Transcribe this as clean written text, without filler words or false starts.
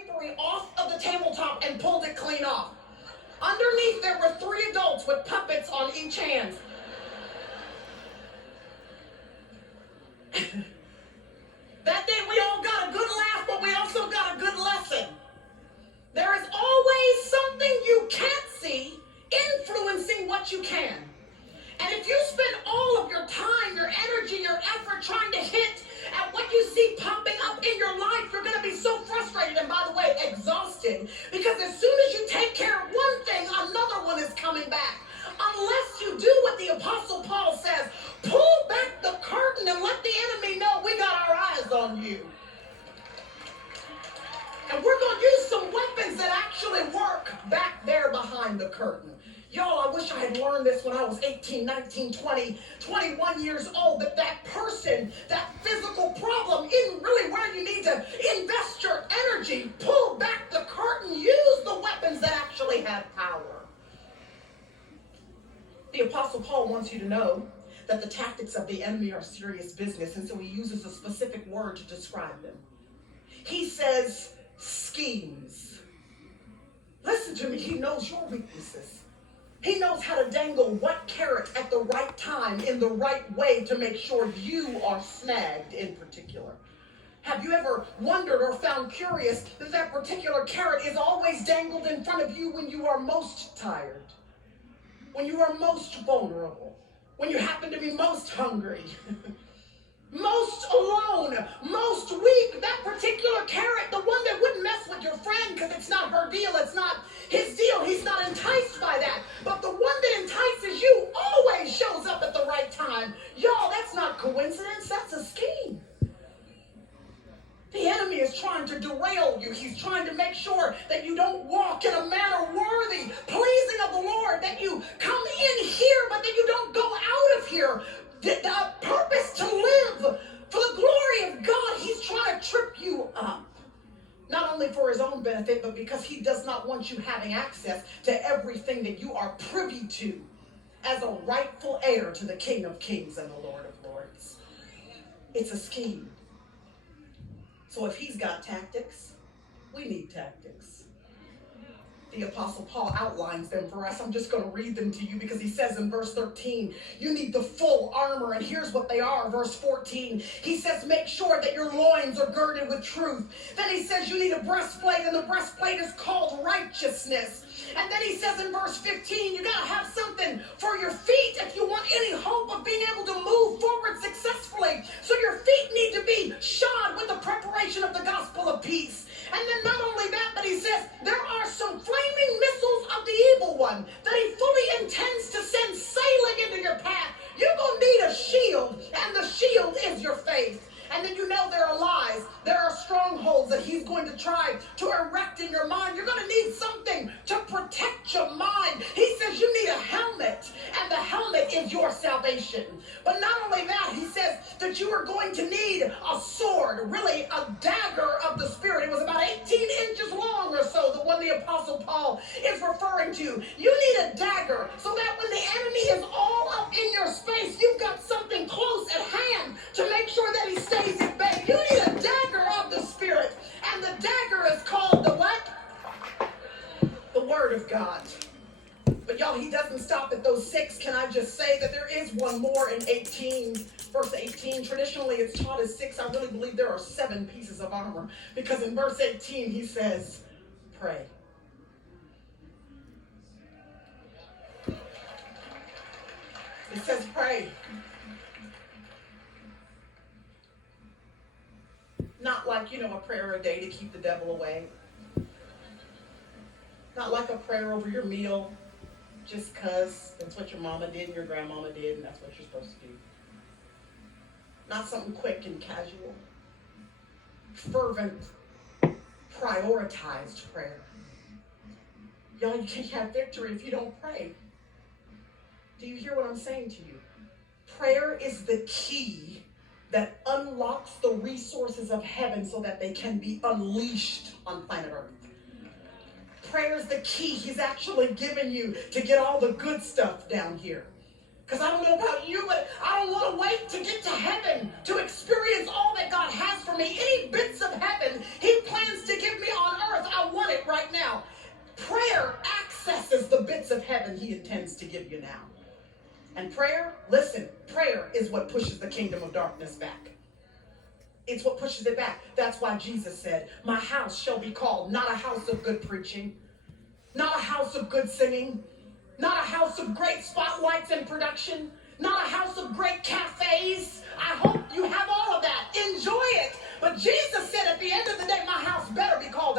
drapery off of the tabletop and pulled it clean off. Underneath, there were 3 adults with puppets on each hand. That day, we all got a good laugh, but we also got a good lesson. There is always something you can't see influencing what you can. And if you spend all of your time, your energy, your effort trying to hit at what you see popping up in your life, you're going to be so frustrated and, by the way, exhausted. Because as soon as you take care of one thing, another one is coming back. Unless you do what the Apostle Paul says, pull back the curtain and let the enemy know we got our eyes on you. And we're going to use some weapons that actually work back there behind the curtain. Y'all, I wish I had learned this when I was 18, 19, 20, 21 years old, that person, that physical problem isn't really where you need to invest your energy. Pull back the curtain. Use the weapons that actually have power. The Apostle Paul wants you to know that the tactics of the enemy are serious business, and so he uses a specific word to describe them. He says schemes. Listen to me, he knows your weaknesses. He knows how to dangle what carrot at the right time in the right way to make sure you are snagged in particular. Have you ever wondered or found curious that that particular carrot is always dangled in front of you when you are most tired, when you are most vulnerable, when you happen to be most hungry, most alone, most weak? That particular carrot, the one that wouldn't mess with your friend because it's not her deal, it's not his deal, he's not enticed by that. But the one that entices you always shows up at the right time. Y'all, that's not coincidence, that's a scheme. The enemy is trying to derail you. He's trying to make sure that you don't walk in a manner worthy, pleasing of the Lord, that you come in here, but that you don't go out of here. The purpose to live for the glory of God, he's trying to trip you up. Not only for his own benefit, but because he does not want you having access to everything that you are privy to as a rightful heir to the King of Kings and the Lord of Lords. It's a scheme. So if he's got tactics, we need tactics. The Apostle Paul outlines them for us. I'm just going to read them to you because he says in verse 13, you need the full armor, and here's what they are. Verse 14, he says, make sure that your loins are girded with truth. Then he says you need a breastplate, and the breastplate is called righteousness. And then he says in verse 15, you got to have something for your feet if you want any hope of being able to move forward successfully. So your feet need to be shod with the preparation of the gospel of peace. And then not only that, but he says there are some flaming missiles of the evil one that he fully intends to send sailing into your path. You're going to need a shield, and the shield is your faith. And then you know there are lies, there are strongholds that he's going to try to erect in your mind. You're going to need something to protect your mind. He says you need a helmet, and the helmet is your salvation. But not only that, he says that you are going to need a sword, really a dagger of the Spirit. It was about 18 inches long or so, the one the Apostle Paul is referring to. You need a dagger so that when the enemy is all up in your space, you've got something close at hand to make sure that he stays at bay. You need a dagger of the Spirit, and the dagger is called the what? The Word of God. But y'all, he doesn't stop at those 6. Can I just say that there is one more in 18, verse 18. Traditionally, it's taught as 6. I really believe there are 7 pieces of armor, because in verse 18, he says, pray. It says pray. Not like, a prayer a day to keep the devil away. Not like a prayer over your meal just because that's what your mama did and your grandmama did and that's what you're supposed to do. Not something quick and casual. Fervent, prioritized prayer. Y'all, you can't have victory if you don't pray. Do you hear what I'm saying to you? Prayer is the key that unlocks the resources of heaven so that they can be unleashed on planet Earth. Prayer is the key he's actually given you to get all the good stuff down here. Because I don't know about you, but I don't want to wait to get to heaven to experience all that God has for me. Any bits of heaven he plans to give me on earth, heaven he intends to give you now. And prayer, listen, prayer is what pushes the kingdom of darkness back. It's what pushes it back. That's why Jesus said, my house shall be called not a house of good preaching, not a house of good singing, not a house of great spotlights and production, not a house of great cafes. I hope you have all of that. Enjoy it. But Jesus said at the end of the day, my house better be called a